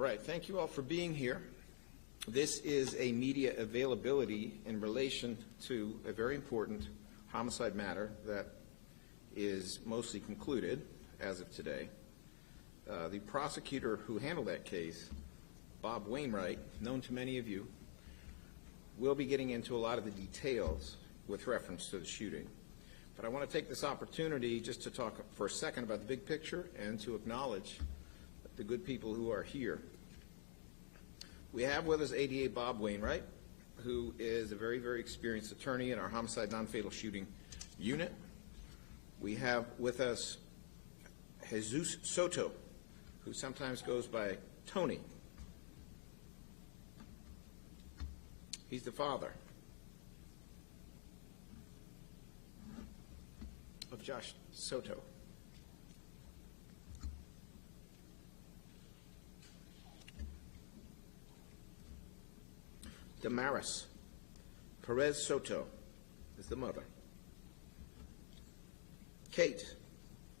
All right, thank you all for being here. This is a media availability in relation to a very important homicide matter that is mostly concluded as of today. The prosecutor who handled that case, Bob Wainwright, known to many of you, will be getting into a lot of the details with reference to the shooting. But I want to take this opportunity just to talk for a second about the big picture and to acknowledge the good people who are here. We have with us ADA Bob Wainwright, who is a very, very experienced attorney in our homicide non-fatal shooting unit. We have with us Joshua Soto, who sometimes goes by Tony. He's the father of Josh Soto. Damaris Perez Soto is the mother. Kate,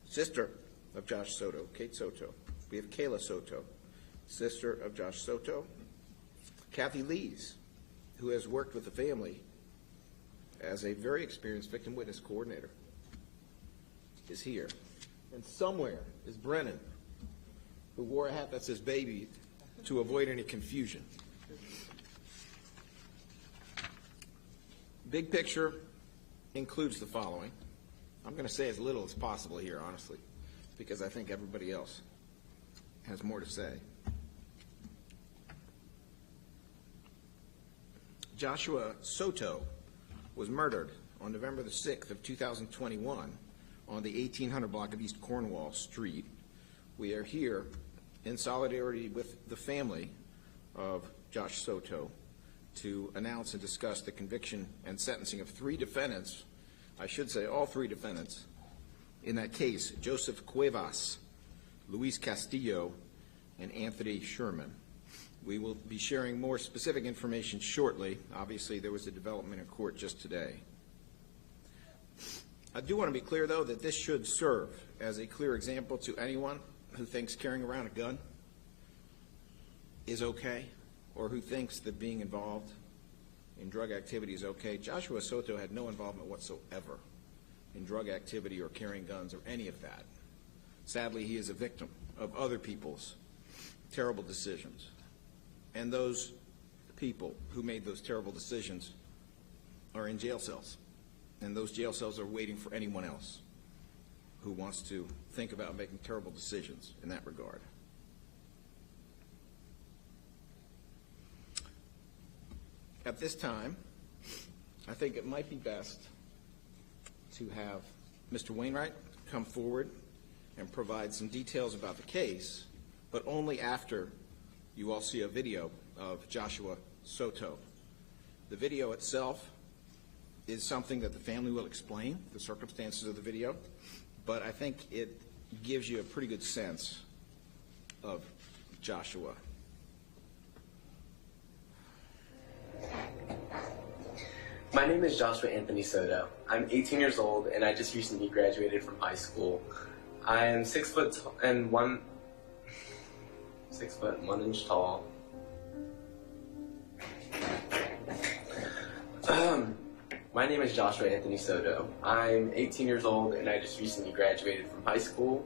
sister of Josh Soto, Kate Soto. We have Kayla Soto, sister of Josh Soto. Kathy Lees, who has worked with the family as a very experienced victim witness coordinator, is here. And somewhere is Brennan, who wore a hat that says baby to avoid any confusion. Big picture includes the following. I'm going to say as little as possible here, honestly, because I think everybody else has more to say. Joshua Soto was murdered on November the 6th of 2021 on the 1800 block of East Cornwall Street. We are here in solidarity with the family of Josh Soto to announce and discuss the conviction and sentencing of three defendants, I should say all three defendants, in that case, Joseph Cuevas, Luis Castillo, and Anthony Sherman. We will be sharing more specific information shortly. Obviously, there was a development in court just today. I do want to be clear, though, that this should serve as a clear example to anyone who thinks carrying around a gun is okay, or who thinks that being involved in drug activity is okay. Joshua Soto had no involvement whatsoever in drug activity or carrying guns or any of that. Sadly, he is a victim of other people's terrible decisions. And those people who made those terrible decisions are in jail cells. And those jail cells are waiting for anyone else who wants to think about making terrible decisions in that regard. At this time, I think it might be best to have Mr. Wainwright come forward and provide some details about the case, but only after you all see a video of Joshua Soto. The video itself is something that the family will explain, the circumstances of the video, but I think it gives you a pretty good sense of Joshua. My name is Joshua Anthony Soto. I'm 18 years old and I just recently graduated from high school. I am 6 foot and 1 inch tall. My name is Joshua Anthony Soto. I'm 18 years old and I just recently graduated from high school.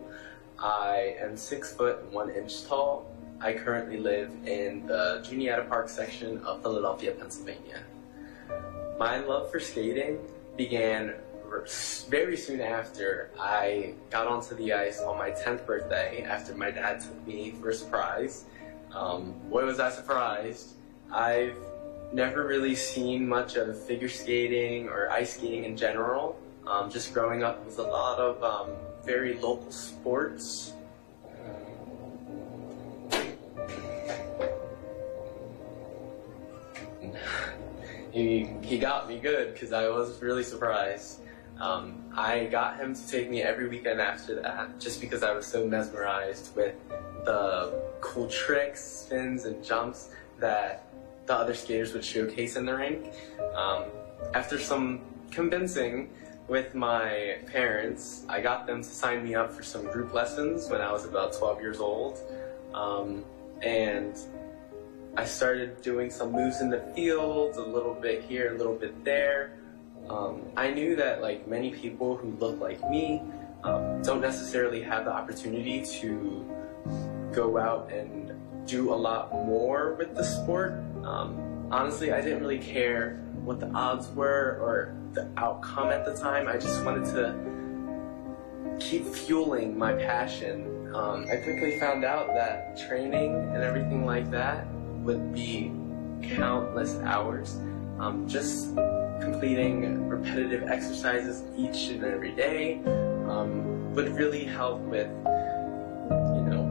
I am 6 foot and 1 inch tall. I currently live in the Juniata Park section of Philadelphia, Pennsylvania. My love for skating began very soon after I got onto the ice on my 10th birthday after my dad took me for a surprise. Boy, was I surprised. I've never really seen much of figure skating or ice skating in general. Just growing up with a lot of very local sports. He got me good because I was really surprised. I got him to take me every weekend after that just because I was so mesmerized with the cool tricks, spins, and jumps that the other skaters would showcase in the rink. After some convincing with my parents, I got them to sign me up for some group lessons when I was about 12 years old. and I started doing some moves in the field, a little bit here, a little bit there. I knew that like many people who look like me don't necessarily have the opportunity to go out and do a lot more with the sport. Honestly, I didn't really care what the odds were or the outcome at the time. I just wanted to keep fueling my passion. I quickly found out that training and everything like that would be countless hours. Just completing repetitive exercises each and every day would really help with,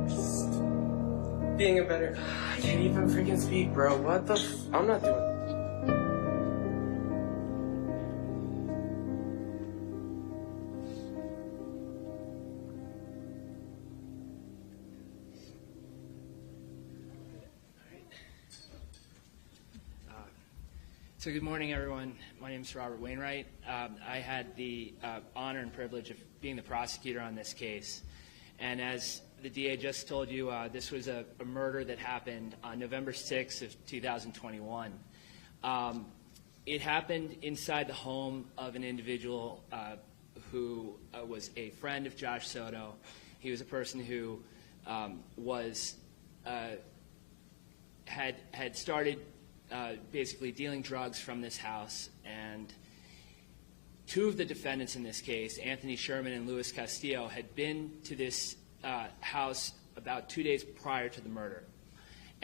just being a better... I can't even freaking speak, bro. What the I'm not doing... So good morning, everyone. My name is Robert Wainwright. I had the honor and privilege of being the prosecutor on this case. And as the DA just told you, this was a murder that happened on November 6th of 2021. It happened inside the home of an individual who was a friend of Josh Soto. He was a person who had started basically dealing drugs from this house, and two of the defendants in this case, Anthony Sherman and Luis Castillo, had been to this house about 2 days prior to the murder.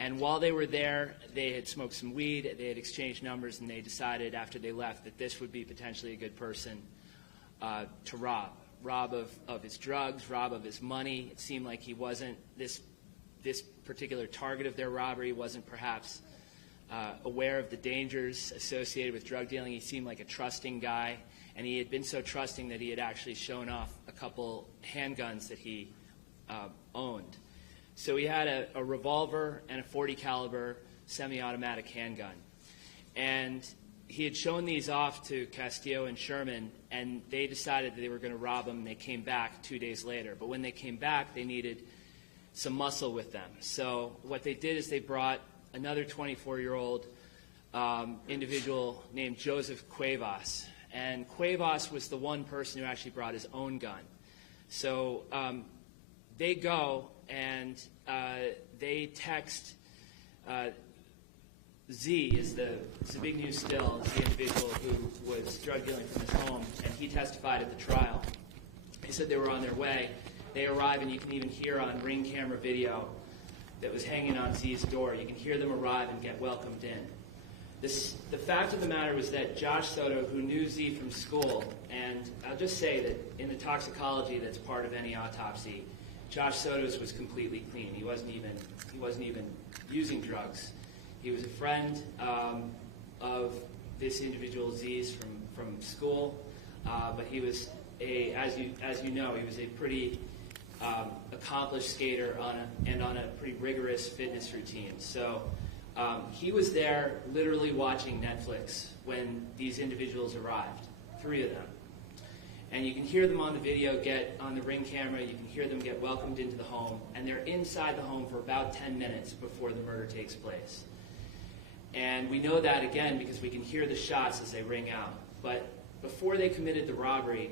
And while they were there, they had smoked some weed, they had exchanged numbers, and they decided after they left that this would be potentially a good person to rob. Rob of his drugs, rob of his money. It seemed like he wasn't, this particular target of their robbery wasn't perhaps aware of the dangers associated with drug dealing. He seemed like a trusting guy, and he had been so trusting that he had actually shown off a couple handguns that he owned. So he had a revolver and a .40 caliber semi-automatic handgun. And he had shown these off to Castillo and Sherman, and they decided that they were going to rob him, and they came back 2 days later. But when they came back, they needed some muscle with them. So what they did is they brought another 24-year-old individual named Joseph Cuevas. And Cuevas was the one person who actually brought his own gun. So they go and they text Z, is the Zbigniew Still, is the individual who was drug dealing from his home, and he testified at the trial. He said they were on their way. They arrive, and you can even hear on Ring camera video that was hanging on Z's door. You can hear them arrive and get welcomed in. The fact of the matter was that Josh Soto, who knew Z from school, and I'll just say that in the toxicology that's part of any autopsy, Josh Soto's was completely clean. He wasn't even using drugs. He was a friend of this individual Z's from school, but he was as you know, he was a pretty accomplished skater on a pretty rigorous fitness routine. So he was there literally watching Netflix when these individuals arrived, 3 of them. And you can hear them on the video get on the Ring camera, you can hear them get welcomed into the home, and they're inside the home for about 10 minutes before the murder takes place. And we know that, again, because we can hear the shots as they ring out. But before they committed the robbery,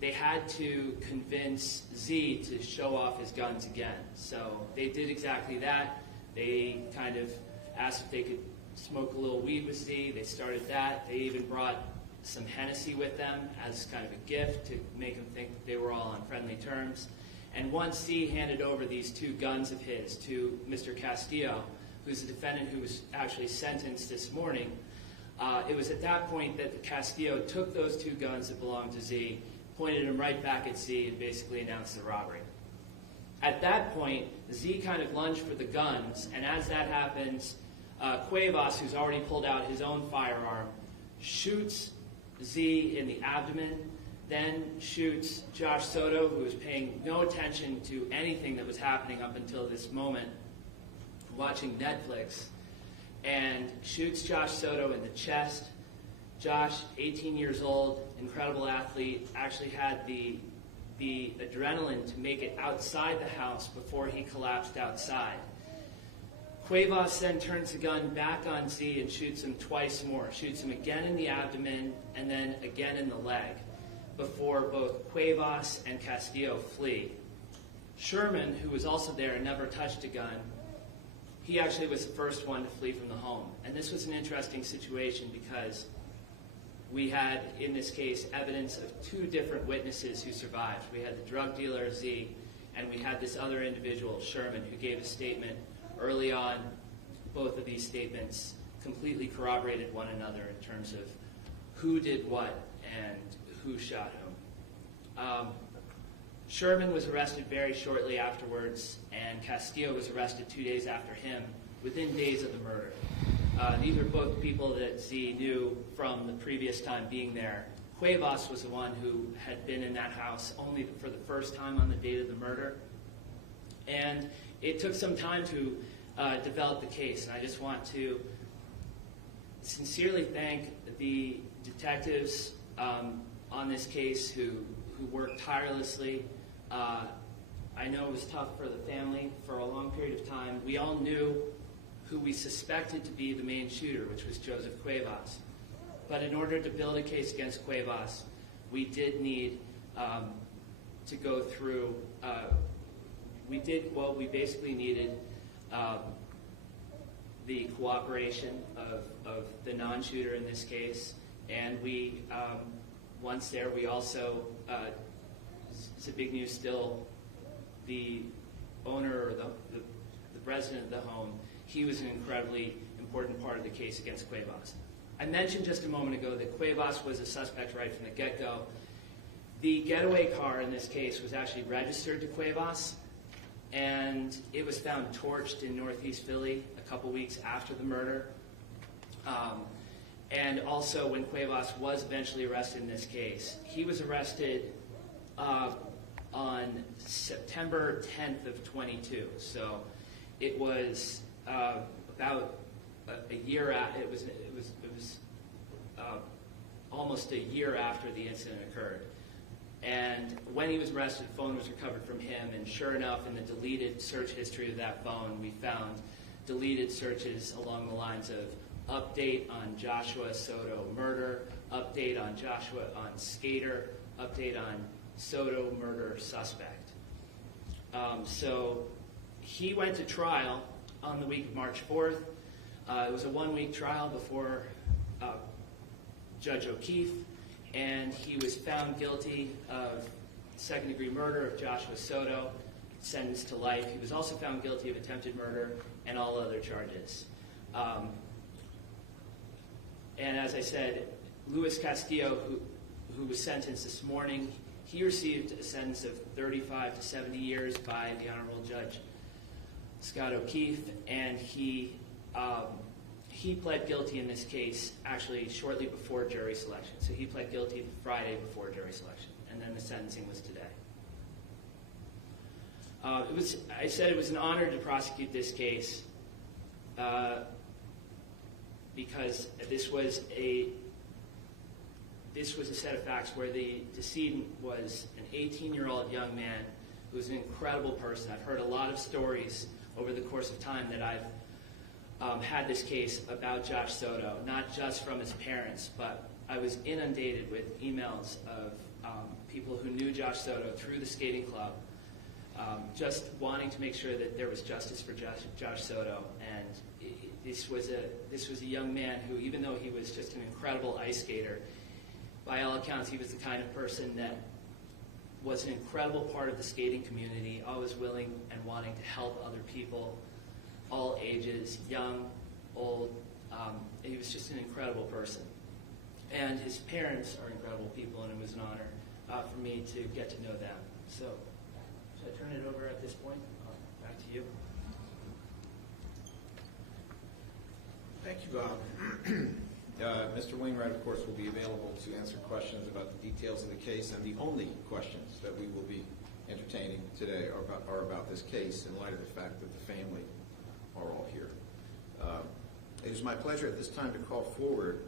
they had to convince Z to show off his guns again. So they did exactly that. They kind of asked if they could smoke a little weed with Z. They started that. They even brought some Hennessy with them as kind of a gift to make them think that they were all on friendly terms. And once Z handed over these 2 guns of his to Mr. Castillo, who's the defendant who was actually sentenced this morning, it was at that point that Castillo took those 2 guns that belonged to Z, pointed him right back at Z, and basically announced the robbery. At that point, Z kind of lunged for the guns, and as that happens, Cuevas, who's already pulled out his own firearm, shoots Z in the abdomen, then shoots Josh Soto, who was paying no attention to anything that was happening up until this moment, watching Netflix, and shoots Josh Soto in the chest. Josh, 18 years old, incredible athlete, actually had the adrenaline to make it outside the house before he collapsed outside. Cuevas then turns the gun back on Z and shoots him twice more, shoots him again in the abdomen and then again in the leg, before both Cuevas and Castillo flee. Sherman, who was also there and never touched a gun, he actually was the first one to flee from the home. And this was an interesting situation because we had, in this case, evidence of two different witnesses who survived. We had the drug dealer, Z, and we had this other individual, Sherman, who gave a statement early on. Both of these statements completely corroborated one another in terms of who did what and who shot whom. Sherman was arrested very shortly afterwards, and Castillo was arrested 2 days after him, within days of the murder. These are both people that Z knew from the previous time being there. Cuevas was the one who had been in that house only for the first time on the date of the murder. And it took some time to develop the case, and I just want to sincerely thank the detectives on this case who worked tirelessly. I know it was tough for the family for a long period of time. We all knew who we suspected to be the main shooter, which was Joseph Cuevas. But in order to build a case against Cuevas, we did need to go through, we basically needed the cooperation of the non-shooter in this case. And we, once there, we also, it's a big news still, the owner or the resident of the home, he was an incredibly important part of the case against Cuevas. I mentioned just a moment ago that Cuevas was a suspect right from the get-go. The getaway car in this case was actually registered to Cuevas, and it was found torched in northeast Philly a couple weeks after the murder. And also when Cuevas was eventually arrested in this case, he was arrested on September 10th of 22. So it was about a year after, it was almost a year after the incident occurred. And when he was arrested, the phone was recovered from him, and sure enough, in the deleted search history of that phone, we found deleted searches along the lines of update on Joshua Soto murder, update on Skater, update on Soto murder suspect. So he went to trial on the week of March 4th. It was a one-week trial before Judge O'Keefe, and he was found guilty of second-degree murder of Joshua Soto, sentenced to life. He was also found guilty of attempted murder and all other charges. And as I said, Luis Castillo, who was sentenced this morning, he received a sentence of 35 to 70 years by the Honorable Judge Scott O'Keefe, and he pled guilty in this case actually shortly before jury selection. So he pled guilty the Friday before jury selection, and then the sentencing was today. I said it was an honor to prosecute this case because this was a set of facts where the decedent was an 18-year-old young man who was an incredible person. I've heard a lot of stories over the course of time that I've had this case about Josh Soto, not just from his parents, but I was inundated with emails of people who knew Josh Soto through the skating club, just wanting to make sure that there was justice for Josh Soto. And this was a young man who, even though he was just an incredible ice skater, by all accounts, he was the kind of person that was an incredible part of the skating community, always willing and wanting to help other people, all ages, young, old. He was just an incredible person. And his parents are incredible people, and it was an honor for me to get to know them. So, should I turn it over at this point? Back to you. Thank you, Bob. Mr. Wainwright, of course, will be available to answer questions about the details of the case, and the only questions that we will be entertaining today are about this case in light of the fact that the family are all here. It is my pleasure at this time to call forward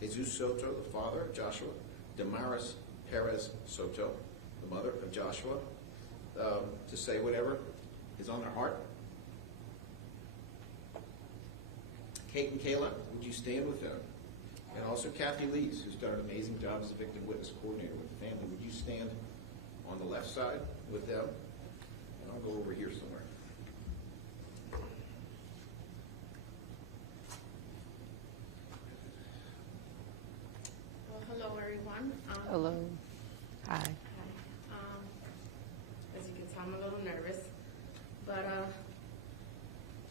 Jesus Soto, the father of Joshua, Damaris Perez Soto, the mother of Joshua, to say whatever is on their heart. Kate and Kayla, would you stand with them? And also Kathy Lees, who's done an amazing job as a victim witness coordinator with the family. Would you stand on the left side with them? And I'll go over here somewhere. Well, hello, everyone. Hello. Hi. Hi. As you can tell, I'm a little nervous, but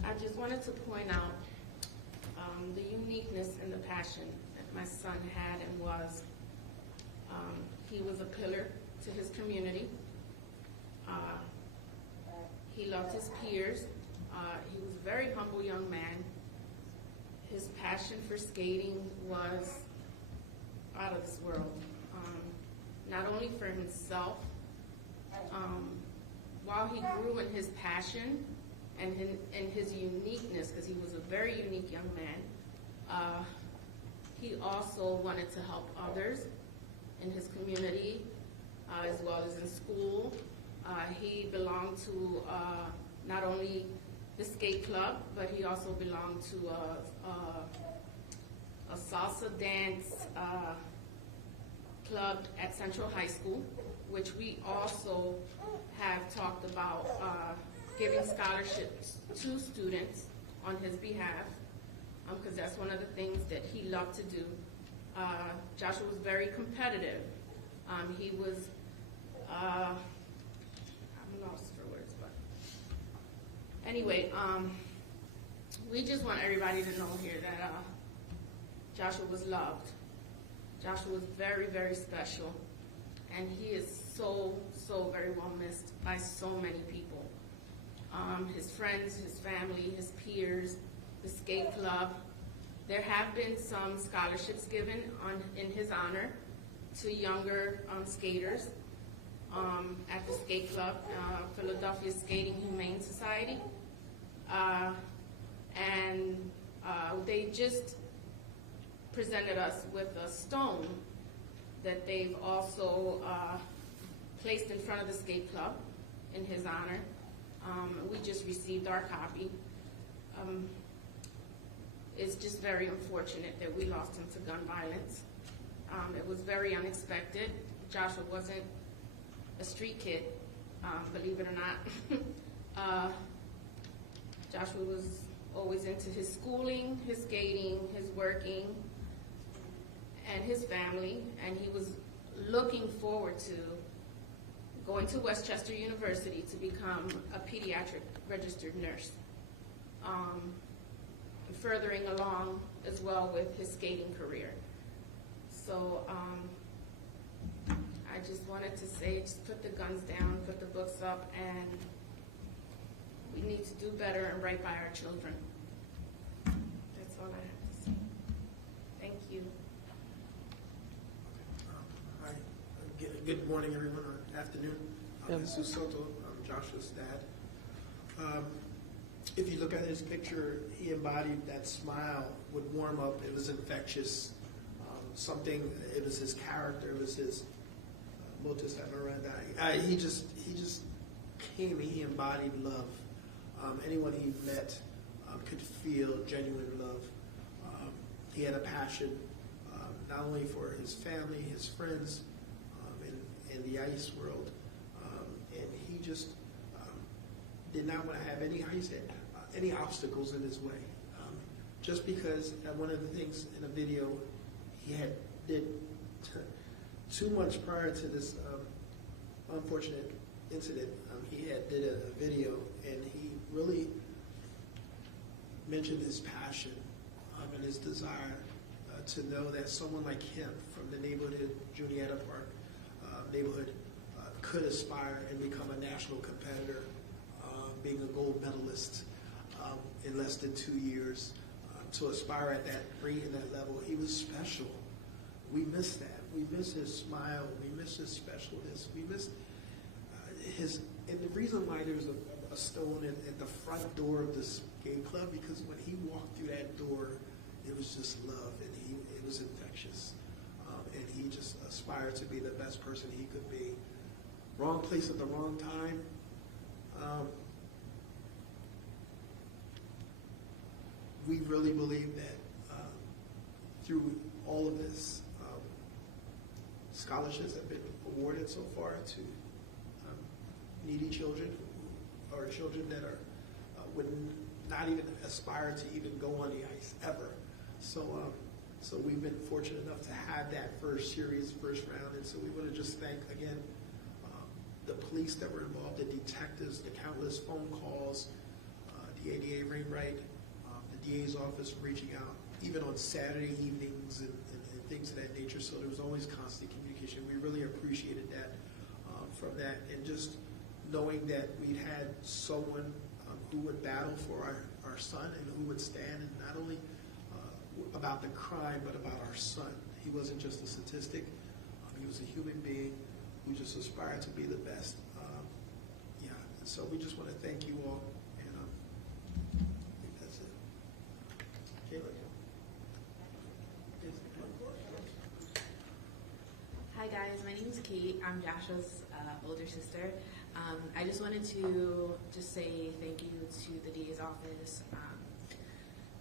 I just wanted to point out the uniqueness and the passion that my son had and was. He was a pillar to his community. He loved his peers. He was a very humble young man. His passion for skating was out of this world. Not only for himself, while he grew in his passion and in his uniqueness, because he was a very unique young man, he also wanted to help others in his community, as well as in school. He belonged to not only the skate club, but he also belonged to a salsa dance club at Central High School, which we also have talked about giving scholarships to students on his behalf, because that's one of the things that he loved to do. Joshua was very competitive. He was, I'm lost for words, but anyway, we just want everybody to know here that Joshua was loved. Joshua was very, very special, and he is so, so very well missed by so many people. His friends, his family, his peers, the skate club. There have been some scholarships given in his honor to younger skaters at the skate club, Philadelphia Skating Humane Society. And they just presented us with a stone that they've also placed in front of the skate club in his honor. We just received our copy. It's just very unfortunate that we lost him to gun violence. It was very unexpected. Joshua wasn't a street kid, believe it or not. Joshua was always into his schooling, his skating, his working, and his family, and he was looking forward to going to Westchester University to become a pediatric registered nurse, furthering along as well with his skating career. So I just wanted to say, just put the guns down, put the books up, and we need to do better and right by our children. That's all I have to say. Thank you. Hi. Good morning, everyone, or afternoon. I'm Joshua Soto. I'm Joshua's dad. If you look at his picture, he embodied that smile would warm up. It was infectious. It was his character. It was his modus operandi. He just came. He embodied love. Anyone he met could feel genuine love. He had a passion not only for his family, his friends, in the ice world, and he just did not want to have any obstacles in his way. Just because one of the things in the video he did 2 months prior to this unfortunate incident, he did a video, and he really mentioned his passion and his desire to know that someone like him from the neighborhood, Juniata Park neighborhood, could aspire and become a national competitor, being a gold medalist in less than 2 years, to aspire at that rate and that level. He was special. We miss that. We miss his smile. We miss his specialness. We miss his, and the reason why there's a stone at the front door of the skate club, because when he walked through that door, it was just love, and it was infectious. And he just aspired to be the best person he could be. Wrong place at the wrong time. we really believe that through all of this, scholarships have been awarded so far to needy children or children that are would not even aspire to even go on the ice ever. So we've been fortunate enough to have that first round, and so we want to just thank again the police that were involved, the detectives, the countless phone calls, the ADA Rainwright, the DA's office reaching out, even on Saturday evenings and things of that nature. So there was always constant communication. We really appreciated that from that, and just knowing that we'd had someone who would battle for our son and who would stand and not only about the crime but about our son. He wasn't just a statistic. He was a human being who just aspired to be the best. And so we just want to thank you all, and I think that's it. Kayla. Hi guys, my name is Kate. I'm Joshua's older sister. I just wanted to say thank you to the DA's office,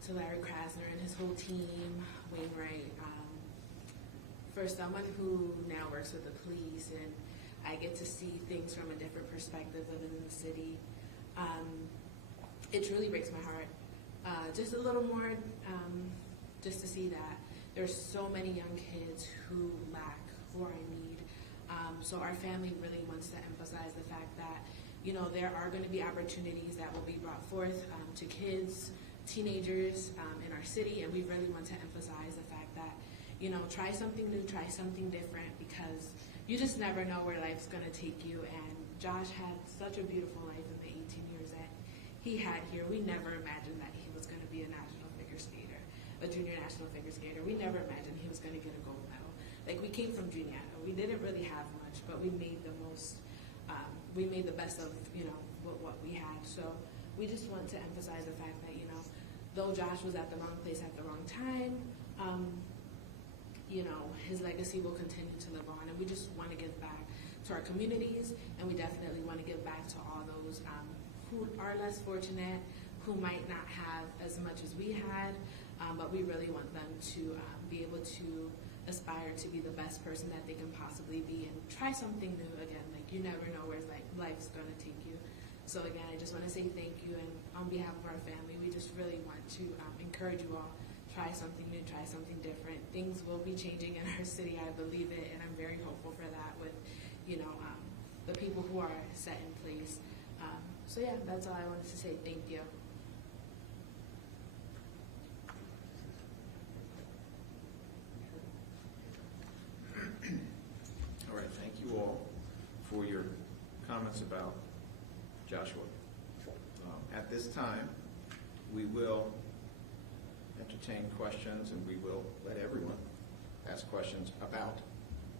to Larry Krasner and his whole team, Wainwright, for someone who now works with the police, and I get to see things from a different perspective living in the city. It truly breaks my heart. Just a little more, just to see that there's so many young kids who lack, who are in need. So our family really wants to emphasize the fact that, there are going to be opportunities that will be brought forth to kids, teenagers in our city, and we really want to emphasize the fact that, try something new, try something different, because you just never know where life's going to take you. And Josh had such a beautiful life in the 18 years that he had here. We never imagined that he was going to be a national figure skater, a junior national figure skater. We never imagined he was going to get a gold medal. Like, we came from junior. We didn't really have much, but we made the most, we made the best of, what we had. So we just want to emphasize the fact that, though Josh was at the wrong place at the wrong time, his legacy will continue to live on. And we just want to give back to our communities, and we definitely want to give back to all those who are less fortunate, who might not have as much as we had, but we really want them to be able to aspire to be the best person that they can possibly be and try something new again. Like, you never know where life's going to take you. So again, I just want to say thank you, and on behalf of our family, we just really want to encourage you all, try something new, try something different. Things will be changing in our city, I believe it, and I'm very hopeful for that with, the people who are set in place. So yeah, that's all I wanted to say. Thank you. All right, thank you all for your comments about Joshua. At this time, we will entertain questions, and we will let everyone ask questions about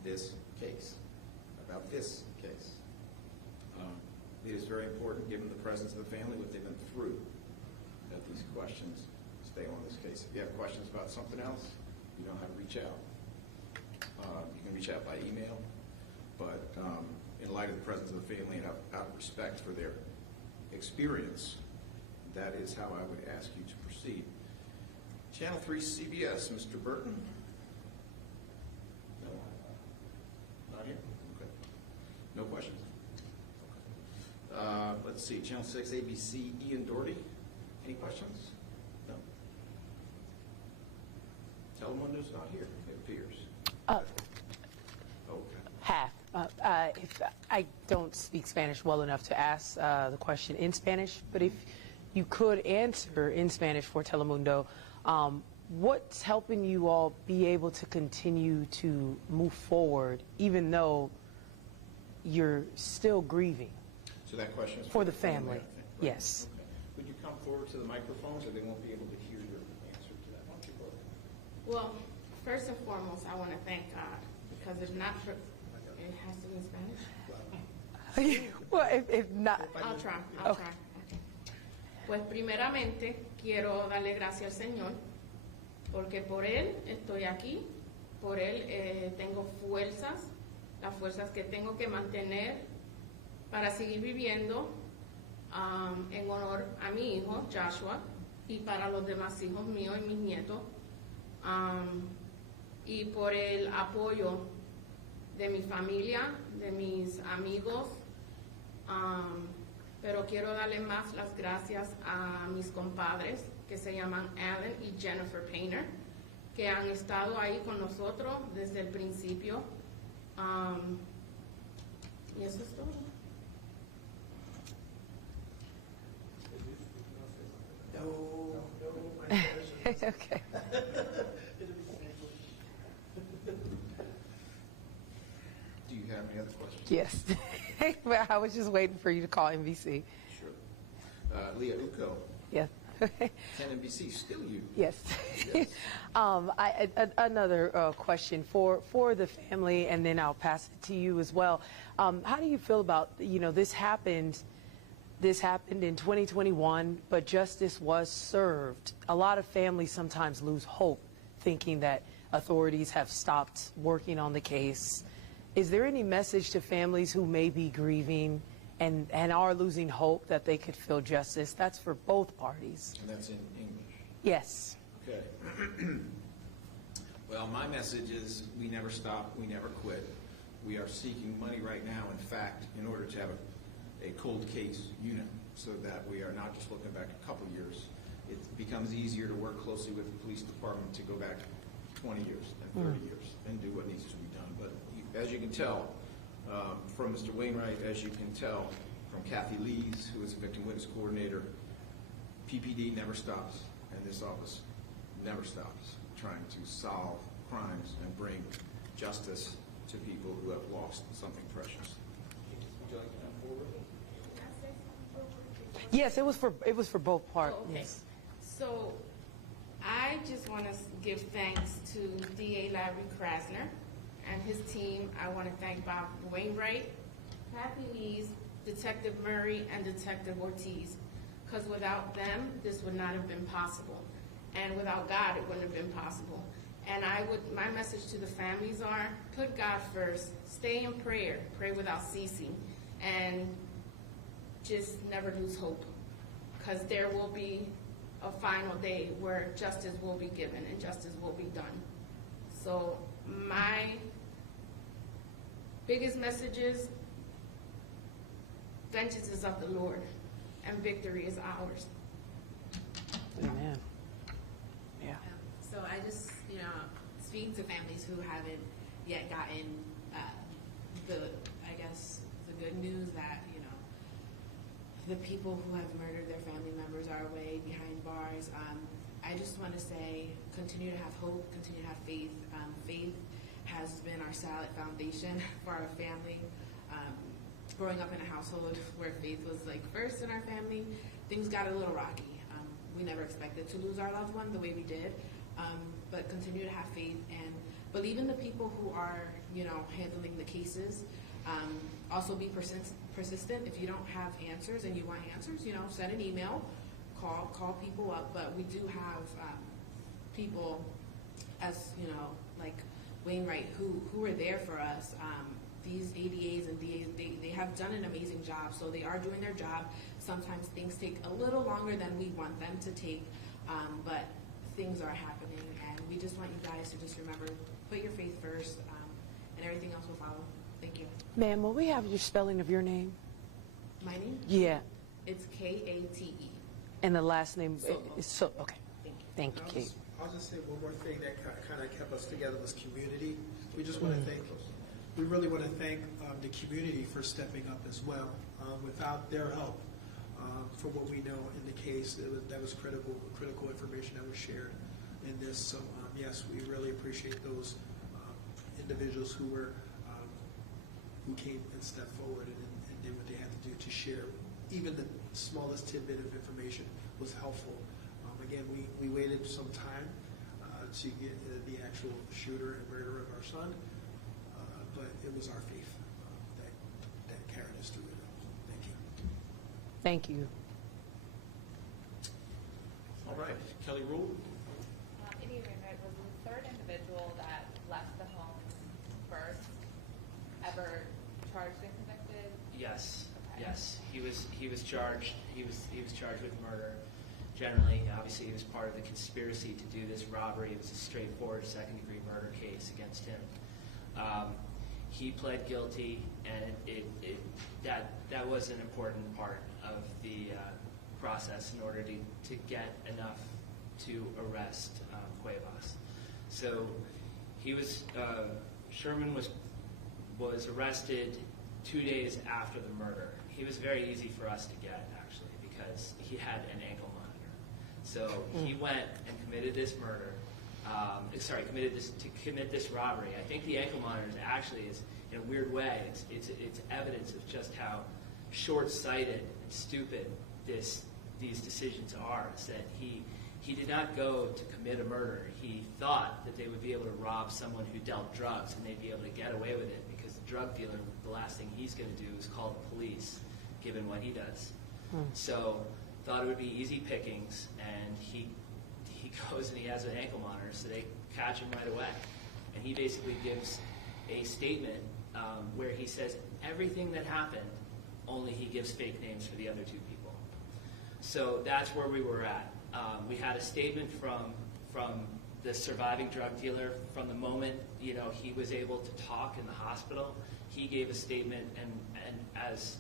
this case. It is very important, given the presence of the family, what they've been through, that these questions stay on this case. If you have questions about something else, you know how to reach out. You can reach out by email, but in light of the presence of the family and out of respect for their experience, that is how I would ask you to proceed. Channel 3 CBS, Mr. Burton? No? Not here? Okay. No questions? Let's see, Channel 6 ABC, Ian Doherty? Any questions? No? Telemundo's not here, it appears. Okay. Half. If I don't speak Spanish well enough to ask the question in Spanish, but if you could answer in Spanish for Telemundo, what's helping you all be able to continue to move forward even though you're still grieving? So that question is For the family, I think, right? yes. Okay. Would you come forward to the microphones, or they won't be able to hear your answer to that? Why don't you go? Well, first and foremost, I want to thank God, because if not for, it has to be in Spanish. Well, if not, I'll try. Okay. Okay. Pues primeramente quiero darle gracias al Señor, porque por Él estoy aquí, por Él tengo fuerzas, las fuerzas que tengo que mantener para seguir viviendo en honor a mi hijo, Joshua, y para los demás hijos míos y mis nietos, y por el apoyo de mi familia, de mis amigos, pero quiero darle más las gracias a mis compadres que se llaman Alan y Jennifer Painter, que han estado ahí con nosotros desde el principio. Y eso es todo. Okay. Do you have any other questions? Yes. Well, I was just waiting for you to call NBC. Sure. Leah Uko, Yes. 10 NBC, still you. Yes. Yes. Another question for the family, and then I'll pass it to you as well. How do you feel about, this happened in 2021, but justice was served. A lot of families sometimes lose hope, thinking that authorities have stopped working on the case. Is there any message to families who may be grieving and are losing hope that they could feel justice? That's for both parties. And that's in English. Yes. Okay. Well, my message is we never stop, we never quit. We are seeking money right now, in fact, in order to have a cold case unit so that we are not just looking back a couple years. It becomes easier to work closely with the police department to go back 20 years and 30 years and do what needs to be done. But as you can tell from Mr. Wainwright, as you can tell from Kathy Lees, who is a victim witness coordinator, PPD never stops, and this office never stops trying to solve crimes and bring justice to people who have lost something precious. Yes, it was for both parties. Okay. Yes. So I just want to give thanks to DA Larry Krasner and his team. I want to thank Bob Wainwright, Kathy Lees, Detective Murray, and Detective Ortiz, because without them, this would not have been possible. And without God, it wouldn't have been possible. And my message to the families are, put God first, stay in prayer, pray without ceasing, and just never lose hope, because there will be a final day where justice will be given and justice will be done. So my biggest message is, vengeance is of the Lord, and victory is ours. Amen. Yeah. So I just, speak to families who haven't yet gotten the good news that, the people who have murdered their family members are away behind bars. I just want to say, continue to have hope, continue to have faith. Faith has been our solid foundation for our family. Growing up in a household where faith was first in our family, things got a little rocky. We never expected to lose our loved one the way we did, but continue to have faith and believe in the people who are, handling the cases. Also be persistent. If you don't have answers and you want answers, send an email, call people up. But we do have people, as like Wainwright, who are there for us. These ADAs and DAs, they have done an amazing job. So they are doing their job. Sometimes things take a little longer than we want them to take, but things are happening, and we just want you guys to just remember, put your faith first, and everything else will follow. Thank you. Ma'am, will we have your spelling of your name? My name? Yeah. It's Kate. And the last name Soto. is so. Okay. Thank you, Kate. I'll just say one more thing that kind of kept us together was community. We just want to we really want to thank the community for stepping up as well. Without their help, from what we know in the case, that was critical information that was shared in this. So yes, we really appreciate those individuals who came and stepped forward and did what they had to do to share. Even the smallest tidbit of information was helpful. Again, we waited some time to get the actual shooter and murderer of our son, but it was our faith that carried us through it. Thank you. Thank you. All right, Kelly Rule. Any Wainwright was the third individual that left the home first ever charged and convicted? Yes. Okay. Yes. He was charged. He was charged with murder. generally. Obviously, he was part of the conspiracy to do this robbery. It was a straightforward second-degree murder case against him. He pled guilty, and that was an important part of the process in order to get enough to arrest Cuevas. So Sherman was arrested 2 days after the murder. He was very easy for us to get, actually, because he had an ankle monitor. So he went and committed this murder. To commit this robbery. I think the ankle monitor actually is, in a weird way, it's evidence of just how short-sighted and stupid these decisions are. It's that he did not go to commit a murder. He thought that they would be able to rob someone who dealt drugs and they'd be able to get away with it because the drug dealer, the last thing he's going to do is call the police, given what he does. So thought it would be easy pickings, and he goes and he has an ankle monitor, so they catch him right away. And he basically gives a statement where he says everything that happened, only he gives fake names for the other two people. So that's where we were at. We had a statement from the surviving drug dealer from the moment he was able to talk in the hospital. He gave a statement, and as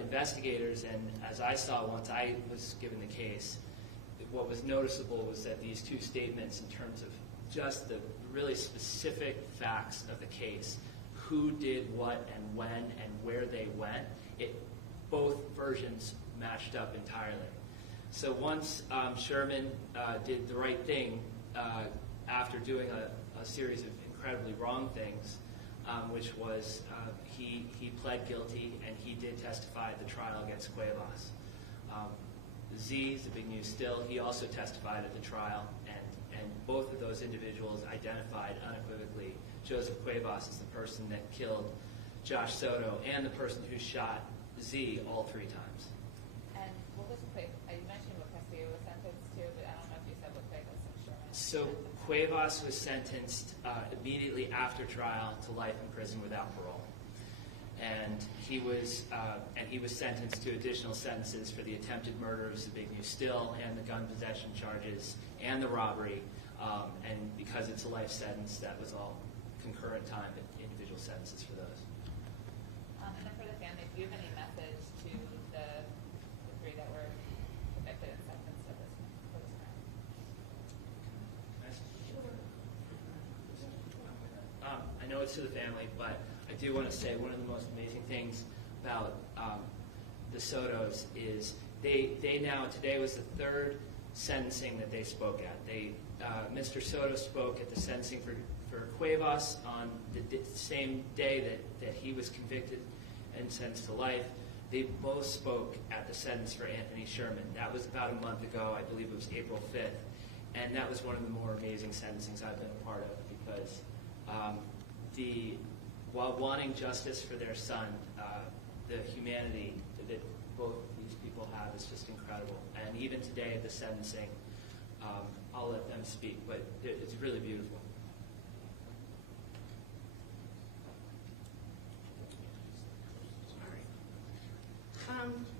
investigators and as I saw once I was given the case, what was noticeable was that these two statements, in terms of just the really specific facts of the case, who did what and when and where they went, both versions matched up entirely. So once Sherman did the right thing after doing a series of incredibly wrong things, which was he pled guilty and he did testify at the trial against Cuevas. Z is the big news still. He also testified at the trial, and both of those individuals identified unequivocally Joseph Cuevas as the person that killed Josh Soto and the person who shot Z all 3 times. And what was you mentioned what Castillo was sentenced to, but I don't know if you said what Cuevas and Sherman. So Cuevas was sentenced immediately after trial to life in prison without parole. And he was sentenced to additional sentences for the attempted murders, the big news still, and the gun possession charges, and the robbery. And because it's a life sentence, that was all concurrent time, but individual sentences for those. And then for the family, do you have any message to the 3 that were convicted and sentenced for this crime? I know it's to the family, but I do want to say one of the most amazing things about the Sotos is they now, today was the 3rd sentencing that they spoke at. Mr. Soto spoke at the sentencing for Cuevas on the same day that he was convicted and sentenced to life. They both spoke at the sentence for Anthony Sherman. That was about a month ago. I believe it was April 5th. And that was one of the more amazing sentencings I've been a part of because while wanting justice for their son, the humanity that both these people have is just incredible. And even today at the sentencing, I'll let them speak, but it's really beautiful.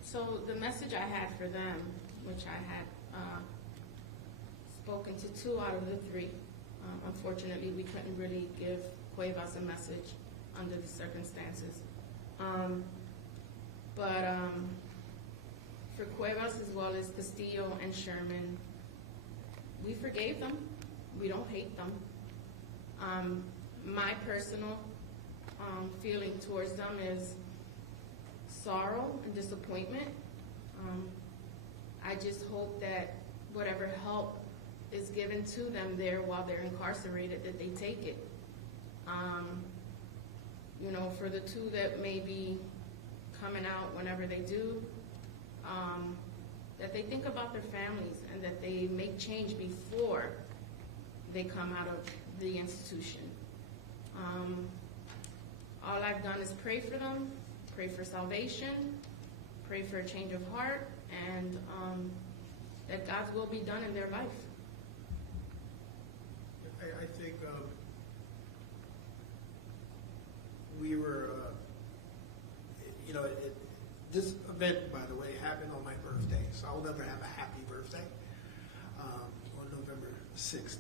So the message I had for them, which I had spoken to 2 out of the 3, unfortunately we couldn't really give Cuevas a message under the circumstances. But for Cuevas as well as Castillo and Sherman, we forgave them. We don't hate them. My personal feeling towards them is sorrow and disappointment. I just hope that whatever help is given to them there while they're incarcerated, that they take it. For the 2 that may be coming out whenever they do, that they think about their families and that they make change before they come out of the institution. All I've done is pray for them, pray for salvation, pray for a change of heart, and that God's will be done in their life. I think we were, this event, by the way, happened on my birthday. So I'll never have a happy birthday on November 6th.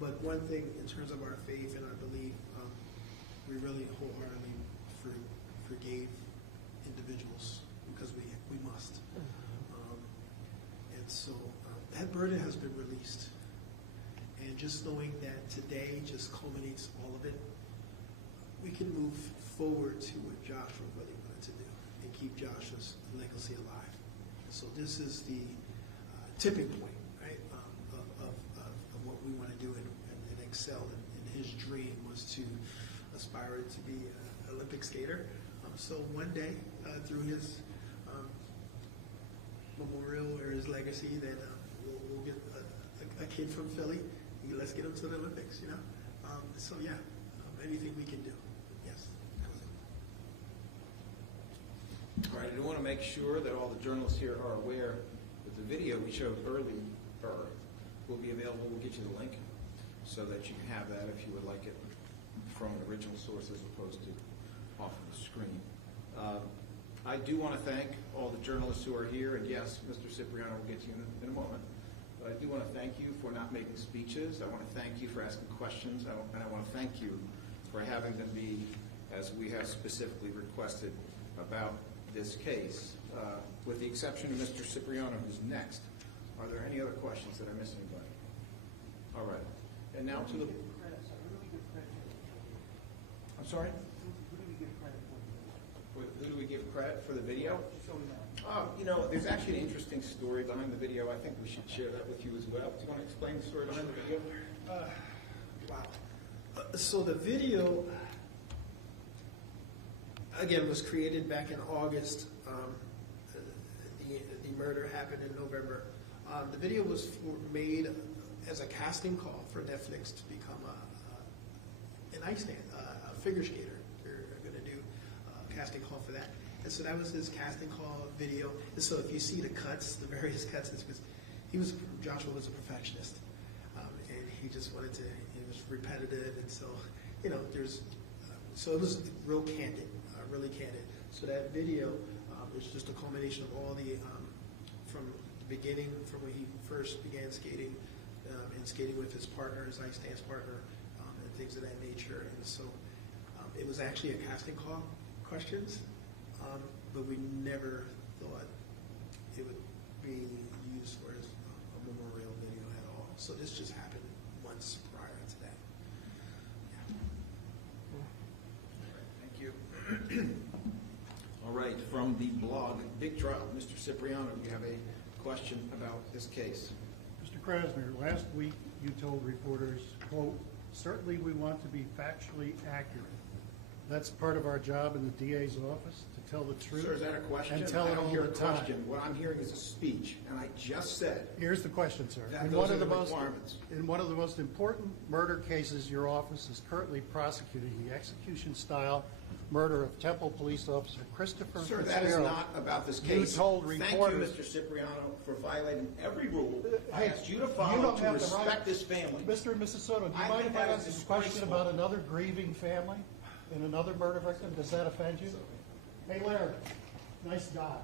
But one thing in terms of our faith and our belief, we really wholeheartedly forgave individuals because we must. And so that burden has been released. And just knowing that today just culminates all of it, we can move forward to what Joshua really wanted to do and keep Joshua's legacy alive. So this is the tipping point, right, of what we want to do and excel. And his dream was to aspire to be an Olympic skater. So one day, through his memorial or his legacy, that we'll get a kid from Philly. Let's get him to the Olympics, you know. So yeah, anything we can do. Yes. All right, I do want to make sure that all the journalists here are aware that the video we showed earlier will be available. We'll get you the link so that you can have that if you would like it from an original source as opposed to off of the screen. I do want to thank all the journalists who are here, and yes, Mr. Cipriano will get to you in a moment. But I do want to thank you for not making speeches. I want to thank you for asking questions, and I want to thank you for having them be, as we have specifically requested, about this case. With the exception of Mr. Cipriano, who's next, are there any other questions that I missed anybody? All right. And now to the... I'm sorry? Who do we give credit for the video? You know, there's actually an interesting story behind the video. I think we should share that with you as well. Do you want to explain the story behind the video? Wow. So the video, again, was created back in August. The murder happened in November. The video was made as a casting call for Netflix to become an ice stand, a figure skater. They're going to do a casting call for that. And so that was his casting call video. And so if you see the cuts, the various cuts, it's because Joshua was a perfectionist. And he just wanted to, it was repetitive. And so, you know, so it was real candid, really candid. So that video is just a culmination of all the, from the beginning, from when he first began skating, and skating with his partner, his ice dance partner, and things of that nature. And so it was actually a casting call questions, but we never thought it would be used for a memorial video at all. So this just happened months prior to that. Yeah. Thank you. All right, from the blog Big Trial, Mr. Cipriano, you have a question about this case. Mr. Krasner, last week you told reporters, quote, "Certainly we want to be factually accurate. That's part of our job in the DA's office, to tell the truth." Sir, is that a question? And tell I it don't all hear the a time. question. What I'm hearing is a speech, and I just said Here's the question, sir. that those are the requirements. In one of the most important murder cases your office is currently prosecuting, the execution-style murder of Temple police officer Christopher Sir, Fitzgerald. that is not about this case. You told reporters. Thank you, Mr. Cipriano, for violating every rule I Hey, asked you to you follow don't to have the respect right- this family. Mr. and Mrs. Soto, do you I mind think if I that is ask a question disgraceful. about another grieving family and another murder victim? Does that offend you? Hey, Larry, nice dodge.